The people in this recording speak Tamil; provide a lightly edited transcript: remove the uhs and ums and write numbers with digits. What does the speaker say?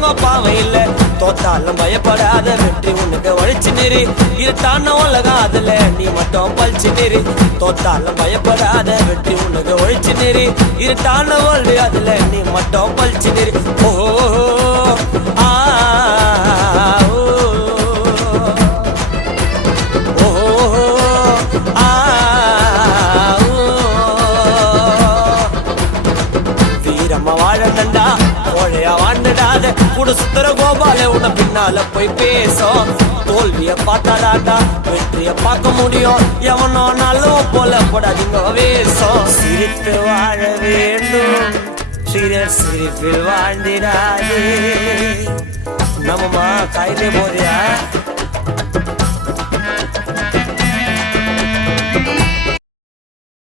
ஒழுங்கோ பாவம் இல்ல. தோத்தாலும் பயப்படாத, வெற்றி உனக்கு ஒழிச்சு நிறு. இருட்டான உலகம் அதுல நீ மட்டும் பழிச்சு நிறு. தோத்தாலும் பயப்படாத, வெற்றி உனக்கு ஒழிச்சு நிறு. இருட்டான வேர்ல்டு அதுல நீ மட்டும் பழிச்சு நிறு. ஓ ஆ வாழண்டா கோழையா வாழ்ந்துடாத. கூட சுத்தர கோபால உன பின்னால போய் பேசும். தோல்விய பார்த்தாடாண்டா வெற்றிய பார்க்க முடியும். எவனோ நல்லவ போல போடாதீங்க வேஷம். சிரித்து வாழ வேண்டும், சிரிப்பில் வாழ்ந்திடாதே. நம்மமா கையிலே போறியா?